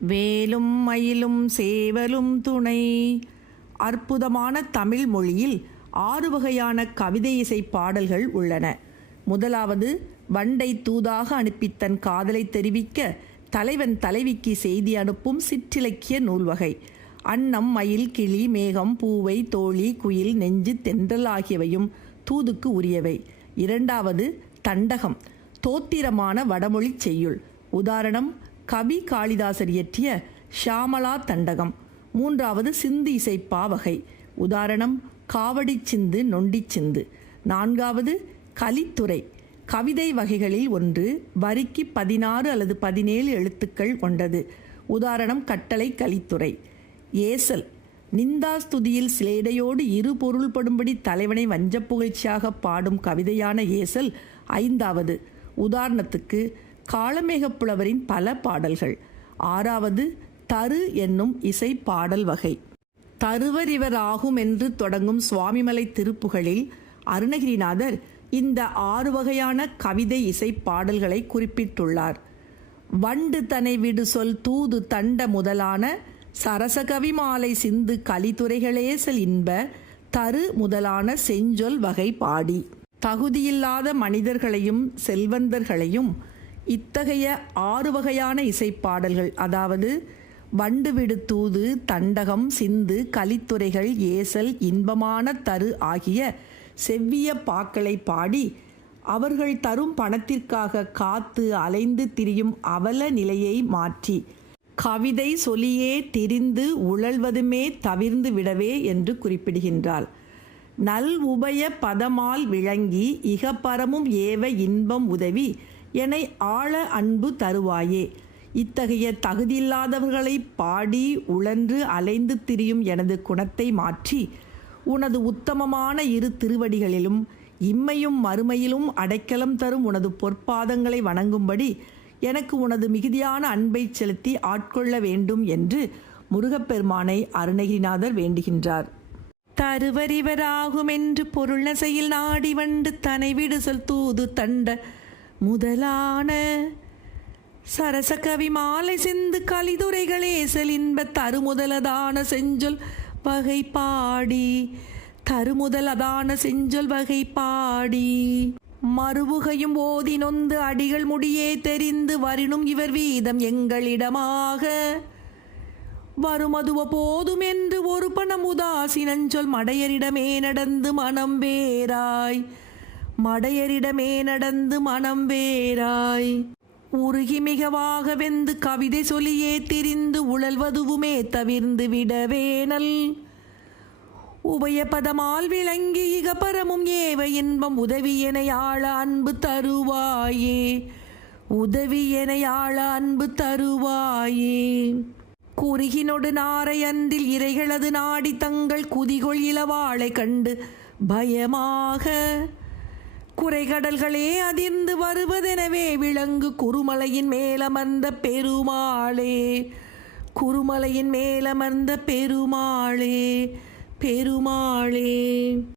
வேலும் மயிலும் சேவலும் துணை. அற்புதமான தமிழ் மொழியில் ஆறு வகையான கவிதை இசை பாடல்கள் உள்ளன. முதலாவது வண்டை தூதாக அனுப்பி தன் காதலை தெரிவிக்க தலைவன் தலைவிக்கு செய்தி அனுப்பும் சிற்றிலக்கிய நூல் வகை அன்னம் மயில் கிளி மேகம் பூவை தோழி குயில் நெஞ்சு தென்றல் ஆகியவையும் தூதுக்கு உரியவை. இரண்டாவது தண்டகம் தோத்திரமான வடமொழி செய்யுள். உதாரணம் கவி காளிதாசர் இயற்றிய ஷாமலா தண்டகம். மூன்றாவது சிந்து இசைப்பா வகை. உதாரணம் காவடி சிந்து நொண்டி சிந்து. நான்காவது கலித்துறை. கவிதை வகைகளில் ஒன்று வரிக்கு பதினாறு அல்லது பதினேழு எழுத்துக்கள் கொண்டது. உதாரணம் கட்டளை கலித்துறை. ஏசல். நிந்தாஸ்துதியில் சிலேடையோடு இரு பொருள்படும்படி தலைவனை வஞ்சப் புகழ்ச்சியாக பாடும் கவிதையான ஏசல் ஐந்தாவது. உதாரணத்துக்கு காளமேகப் புலவரின் பல பாடல்கள். ஆறாவது தரு என்னும் இசை பாடல் வகை. தருவரிவராகும் என்று தொடங்கும் சுவாமிமலை திருப்புகழில் அருணகிரிநாதர் இந்த ஆறு வகையான கவிதை இசை பாடல்களை குறிப்பிட்டுள்ளார். வண்டு தனை விடு சொல் தூது தண்ட முதலான சரசகவி மாலை சிந்து கலித்துறைகளே செல் இன்ப தரு முதலான செஞ்சொல் வகை பாடி. தகுதியில்லாத மனிதர்களையும் செல்வந்தர்களையும் இத்தகைய ஆறு வகையான இசைப்பாடல்கள். அதாவது வண்டு விடு தூது தண்டகம் சிந்து கலித்துறைகள் ஏசல் இன்பமான தரு ஆகிய செவ்விய பாக்களை பாடி அவர்கள் தரும் பணத்திற்காக காத்து அலைந்து திரியும் அவல நிலையை மாற்றி கவிதை சொலியே திரிந்து உழல்வதுமே தவிர்ந்து விடவே என்று குறிப்பிடுகின்றாள். நல் உபய பதமால் விளங்கி இகப்பரமும் ஏவ இன்பம் உதவி என்னை ஆழ அன்பு தருவாயே. இத்தகைய தகுதியில்லாதவர்களை பாடி உழன்று அலைந்து திரியும் எனது குணத்தை மாற்றி உனது உத்தமமான இரு திருவடிகளிலும் இம்மையும் மறுமையிலும் அடைக்கலம் தரும் உனது பொற்பாதங்களை வணங்கும்படி எனக்கு உனது மிகுதியான அன்பை செலுத்தி ஆட்கொள்ள வேண்டும் என்று முருகப்பெருமானை அருணகிரிநாதர் வேண்டுகின்றார். தருவரிவராகும் என்று பொருளசையில் நாடி வண்டு தனை விடுசல் தூது தண்ட முதலான சரசகவி மாலை சிந்து கலிதுரைகளே செலின்ப தருமுதலதான செஞ்சொல் வகை பாடி தருமுதலதான செஞ்சொல் வகை பாடி மறுவுகையும் ஓதி நொந்து அடிகள் முடியே தெரிந்து வரினும் இவர் வீதம் எங்களிடமாக. வருமதுவ போதும் என்று ஒரு பணம் உதாசினஞ்சொல் மடையரிடமே நடந்து மனம் வேராய் மடையரிடமே நடந்து மனம் வேறாய். உருகி மிகவாக வெந்து கவிதை சொல்லியே திரிந்து உழல்வதுவுமே தவிர்ந்து விடவேனல். உபயபதமால் விளங்கி இகபரமும் ஏவ இன்பம் உதவி என ஆள அன்பு தருவாயே. உதவி என ஆள அன்பு தருவாயே. குறுகினொடு நாரை அன்றில் இறைகளது நாடி தங்கள் குதிகொள் இளவாளை கண்டு பயமாக குறைகடல்களே அதிர்ந்து வருவதெனவே விளங்கு குருமலையின் மேலமர்ந்த பெருமாளே. குருமலையின் மேலமர்ந்த பெருமாளே பெருமாளே.